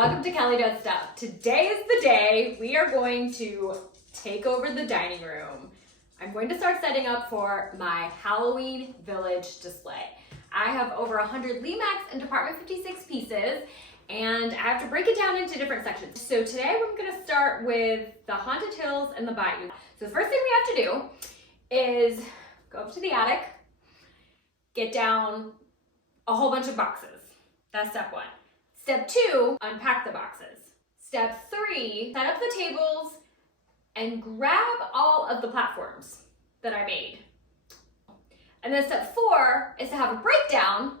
Welcome to Kelly Does Stuff. Today is the day we are going to take over the dining room. I'm going to start setting up for my Halloween Village display. I have over 100 Lemax and Department 56 pieces, and I have to break it down into different sections. So today we're gonna start with the Haunted Hills and the Bayou. So the first thing we have to do is go up to the attic, get down a whole bunch of boxes. That's step one. Step two, unpack the boxes. Step three, set up the tables and grab all of the platforms that I made. And then step four is to have a breakdown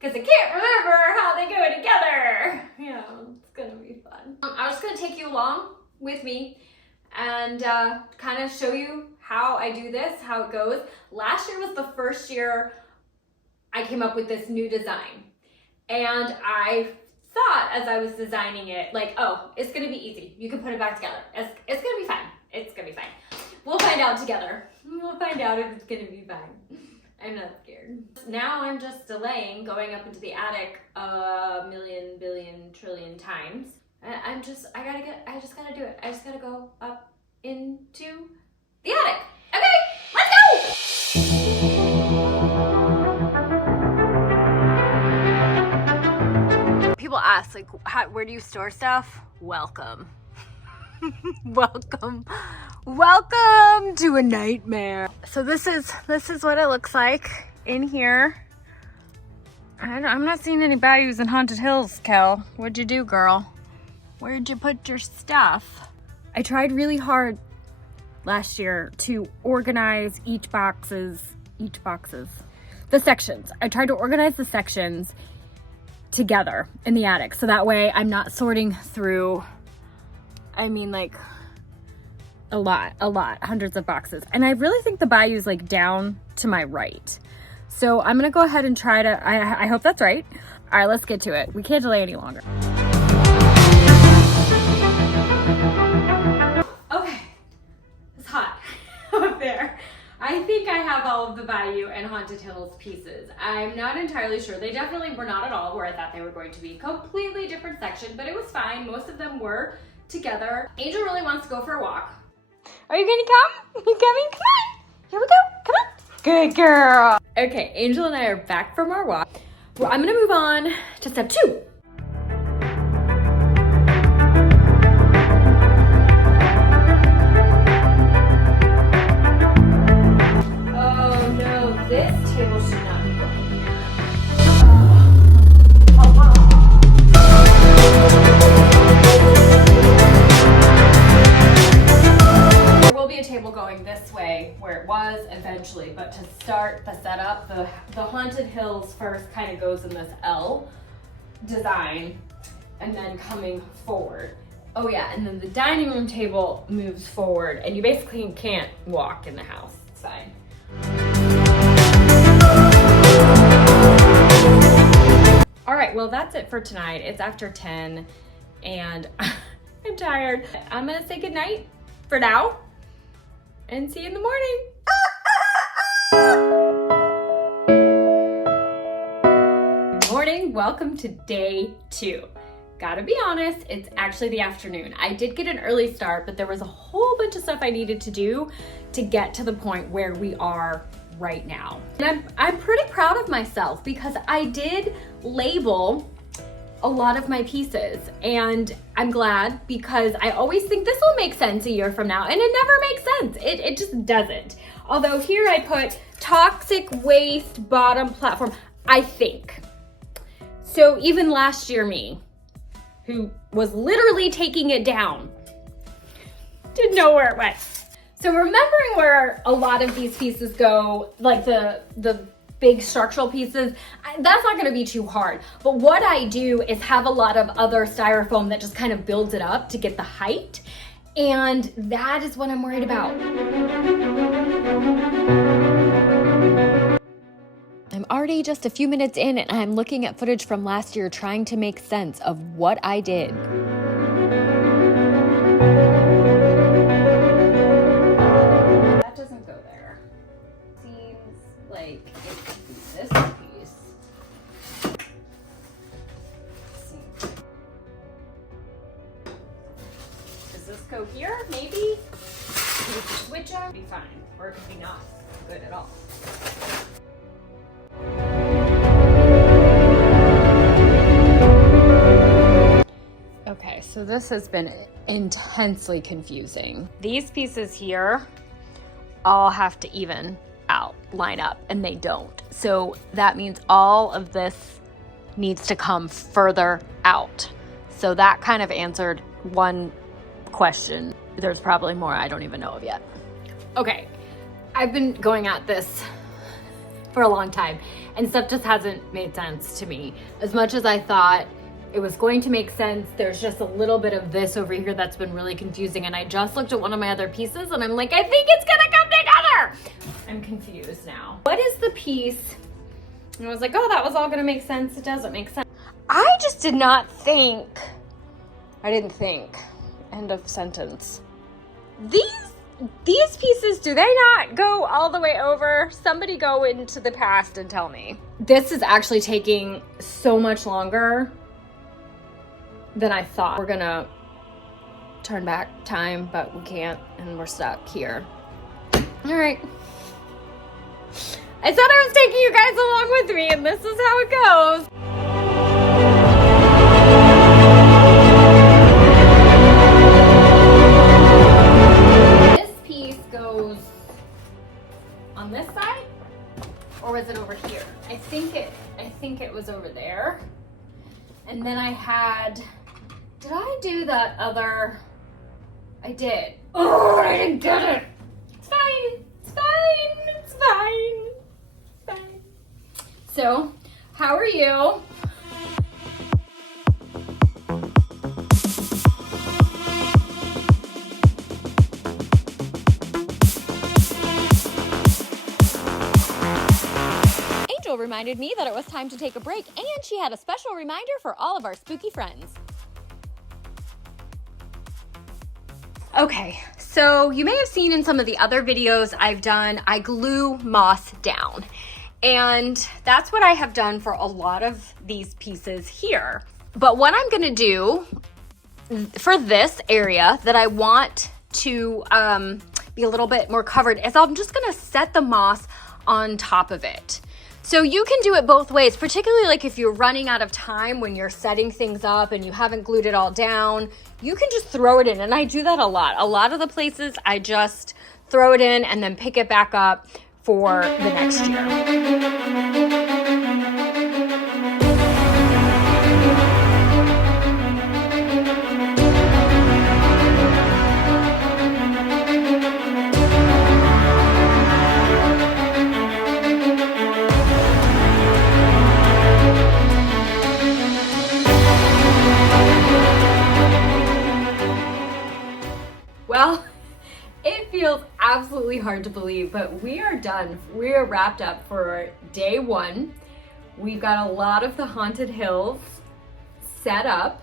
because I can't remember how they go together. Yeah, it's gonna be fun. I'm just gonna take you along with me and kind of show you how I do this, how it goes. Last year was the first year I came up with this new design. And I thought as I was designing it, like, oh, it's gonna be easy. You can put it back together. It's gonna be fine. It's gonna be fine. We'll find out together. We'll find out if it's gonna be fine. I'm not scared. Now I'm just delaying going up into the attic a million, billion, trillion times. I just gotta do it. I just gotta go up into the attic. Okay, let's go! People ask, like, where do you store stuff? Welcome. Welcome to a nightmare. So this is what it looks like in here. I'm not seeing any Bayous and Haunted Hills, Kel. What'd you do, girl? Where'd you put your stuff? I tried really hard last year to organize the sections. I tried to organize the sections together in the attic. So that way I'm not sorting through, I mean, like, a lot, hundreds of boxes. And I really think the Bayou's like down to my right. So I'm gonna go ahead and try to, I hope that's right. All right, let's get to it. We can't delay any longer. Okay, it's hot up there. I think I have all of the Bayou and Haunted Hills pieces. I'm not entirely sure. They definitely were not at all where I thought they were going to be. Completely different section, but it was fine. Most of them were together. Angel really wants to go for a walk. Are you gonna come? You coming? Come on. Here we go. Come on. Good girl. Okay, Angel and I are back from our walk. Well, I'm gonna move on to step two. Oh no, this table should not be going here. A table going this way where it was eventually, but to start the setup, the Haunted Hills first kind of goes in this L design and then coming forward. Oh yeah, and then the dining room table moves forward and you basically can't walk in the house. It's fine. All right, well that's it for tonight. It's after 10 and I'm tired. I'm gonna say goodnight for now. And see you in the morning. Good morning, welcome to day 2. Gotta be honest, it's actually the afternoon. I did get an early start, but there was a whole bunch of stuff I needed to do to get to the point where we are right now. And I'm pretty proud of myself because I did label a lot of my pieces, and I'm glad because I always think this will make sense a year from now, and it never makes sense. It just doesn't. Although here I put toxic waste bottom platform, I think. So even last year me, who was literally taking it down, didn't know where it went. So remembering where a lot of these pieces go, like the big structural pieces, that's not gonna be too hard. But what I do is have a lot of other styrofoam that just kind of builds it up to get the height. And that is what I'm worried about. I'm already just a few minutes in and I'm looking at footage from last year trying to make sense of what I did. That doesn't go there. Seems like it could be this piece. go here, maybe. We could switch them, be fine, or it could be not good at all. Okay, so this has been intensely confusing. These pieces here all have to even out, line up, and they don't. So that means all of this needs to come further out. So that kind of answered one question. There's probably more I don't even know of yet. Okay, I've been going at this for a long time and stuff just hasn't made sense to me. As much as I thought it was going to make sense, there's just a little bit of this over here that's been really confusing, and I just looked at one of my other pieces and I'm like, I think it's gonna come together. I'm confused now. What is the piece? And I was like, oh, that was all gonna make sense. It doesn't make sense. I just did not think. I didn't think. End of sentence. These pieces, do they not go all the way over? Somebody go into the past and tell me. This is actually taking so much longer than I thought. We're gonna turn back time, but we can't, and we're stuck here. All right. I said I was taking you guys along with me, and this is how it goes. This piece goes on this side, or was it over here? I think it was over there. And then I had, did I do that other? I did. Oh, I didn't get it. It's fine. It's fine. It's fine. It's fine. So, how are you? Angel reminded me that it was time to take a break, and she had a special reminder for all of our spooky friends. Okay, so you may have seen in some of the other videos I've done, I glue moss down. And that's what I have done for a lot of these pieces here. But what I'm gonna do for this area that I want to be a little bit more covered is I'm just gonna set the moss on top of it. So you can do it both ways, particularly like if you're running out of time when you're setting things up and you haven't glued it all down, you can just throw it in. And I do that a lot. A lot of the places I just throw it in and then pick it back up for the next year. Well, it feels absolutely hard to believe, but we are done. We are wrapped up for day one. We've got a lot of the Haunted Hills set up.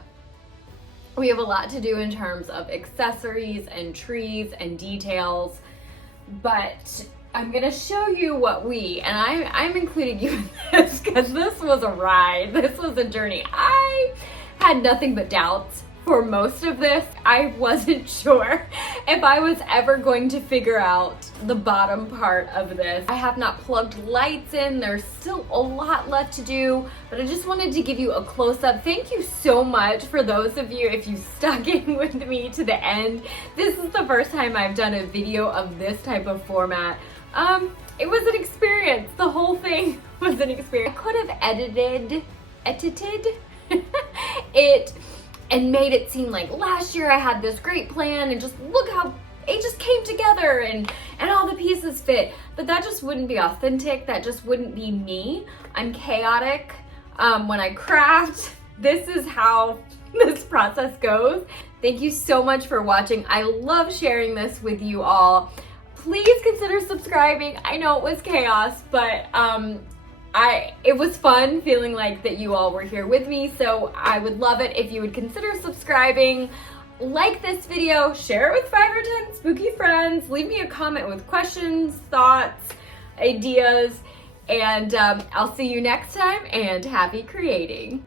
We have a lot to do in terms of accessories and trees and details, but I'm gonna show you what and I'm including you in this because this was a ride. This was a journey. I had nothing but doubts for most of this. I wasn't sure if I was ever going to figure out the bottom part of this. I have not plugged lights in. There's still a lot left to do, but I just wanted to give you a close-up. Thank you so much for those of you, if you stuck in with me to the end. This is the first time I've done a video of this type of format. It was an experience. The whole thing was an experience. I could have edited it and made it seem like last year I had this great plan and just look how it just came together and all the pieces fit. But that just wouldn't be authentic. That just wouldn't be me. I'm chaotic when I craft. This is how this process goes. Thank you so much for watching. I love sharing this with you all. Please consider subscribing. I know it was chaos, but it was fun feeling like that you all were here with me, so I would love it if you would consider subscribing, like this video, share it with 5 or 10 spooky friends, leave me a comment with questions, thoughts, ideas, and I'll see you next time, and happy creating.